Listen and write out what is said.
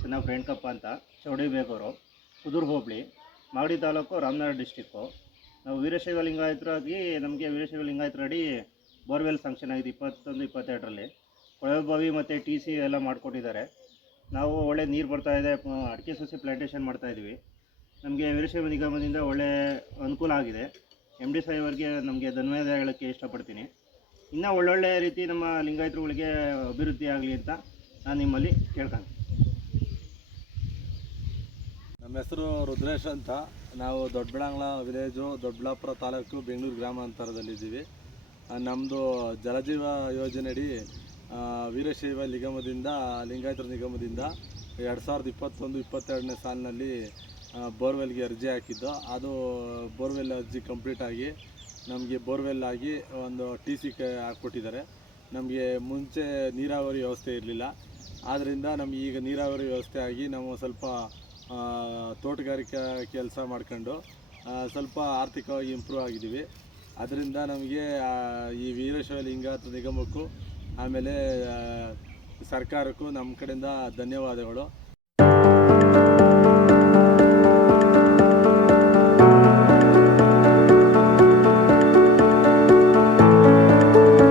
ಸಣ್ಣ ಫ್ರೆಂಡ್ಕಪ್ಪ ಅಂತ ಚೌಡಿ ಬೇಗೂರು, ಕುದೂರು ಹೋಬಳಿ, ಮಾಗಡಿ ತಾಲೂಕು ರಾಮನಗರ ಡಿಸ್ಟಿಕ್ಕು ನಾವು ವೀರಶೈವ ಲಿಂಗಾಯತರಾಗಿ ನಮಗೆ ವೀರಶೈವ ಲಿಂಗಾಯತರಡಿ ಬೋರ್ವೆಲ್ ಫಂಕ್ಷನ್ ಆಗಿದೆ ಇಪ್ಪತ್ತೊಂದು, ಇಪ್ಪತ್ತೆರಡರಲ್ಲಿ. ಕೊಳವೆ ಬಾವಿ ಮತ್ತು ಟಿ ಸಿ ಎಲ್ಲ ಮಾಡಿಕೊಟ್ಟಿದ್ದಾರೆ ನಾವು ಒಳ್ಳೆ ನೀರು ಬರ್ತಾ ಇದೆ ಅಡಿಕೆ ಸಸಿ ಪ್ಲಾಂಟೇಷನ್ ಮಾಡ್ತಾ ಇದ್ದೀವಿ ನಮಗೆ ವೀರಶೈವ ನಿಗಮದಿಂದ ಒಳ್ಳೆ ಅನುಕೂಲ ಆಗಿದೆ. ಎಂ ಡಿ ಸಾಹೇಬರಿಗೆ ನಮಗೆ ಧನ್ಯವಾದ ಹೇಳೋಕ್ಕೆ ಇಷ್ಟಪಡ್ತೀನಿ. ಇನ್ನೂ ಒಳ್ಳೊಳ್ಳೆ ರೀತಿ ನಮ್ಮ ಲಿಂಗಾಯತರುಗಳಿಗೆ ಅಭಿವೃದ್ಧಿ ಆಗಲಿ ಅಂತ ನಾನು ನಿಮ್ಮಲ್ಲಿ ಕೇಳ್ಕೊಂತೀನಿ. ನಮ್ಮ ಹೆಸರು ರುದ್ರೇಶ್ ಅಂತ. ನಾವು ದೊಡ್ಡಬಳ್ಳಾಂಗ್ಲ ವಿಲೇಜು, ದೊಡ್ಡಬಳ್ಳಾಪುರ ತಾಲೂಕು ಬೆಂಗಳೂರು ಗ್ರಾಮಾಂತರದಲ್ಲಿದ್ದೀವಿ ನಮ್ಮದು ಜಲಜೀವ ಯೋಜನೆಯಡಿ ವೀರಶೈವ ನಿಗಮದಿಂದ, ಲಿಂಗಾಯತರ ನಿಗಮದಿಂದ ಎರಡು ಸಾವಿರದ ಇಪ್ಪತ್ತೊಂದು, ಇಪ್ಪತ್ತೆರಡನೇ ಸಾಲಿನಲ್ಲಿ ಬೋರ್ವೆಲ್ಗೆ ಅರ್ಜಿ ಹಾಕಿದ್ದು. ಅದು ಬೋರ್ವೆಲ್ ಅರ್ಜಿ ಕಂಪ್ಲೀಟ್ ಆಗಿ ನಮಗೆ ಬೋರ್ವೆಲ್ ಆಗಿ ಒಂದು ಟಿ ಸಿ ಕ ಹಾಕ್ಕೊಟ್ಟಿದ್ದಾರೆ. ನಮಗೆ ಮುಂಚೆ ನೀರಾವರಿ ವ್ಯವಸ್ಥೆ ಇರಲಿಲ್ಲ. ಆದ್ದರಿಂದ ನಮಗೆ ಈಗ ನೀರಾವರಿ ವ್ಯವಸ್ಥೆ ಆಗಿ ನಾವು ಸ್ವಲ್ಪ ತೋಟಗಾರಿಕೆ ಕೆಲಸ ಮಾಡ್ಕೊಂಡು ಸ್ವಲ್ಪ ಆರ್ಥಿಕವಾಗಿ ಇಂಪ್ರೂವ್ ಆಗಿದ್ದೀವಿ. ಅದರಿಂದ ನಮಗೆ ಈ ವೀರಶೈವ ಲಿಂಗಾಯತ ನಿಗಮಕ್ಕೂ, ಆಮೇಲೆ ಸರ್ಕಾರಕ್ಕೂ ನಮ್ಮ ಕಡೆಯಿಂದ ಧನ್ಯವಾದಗಳು.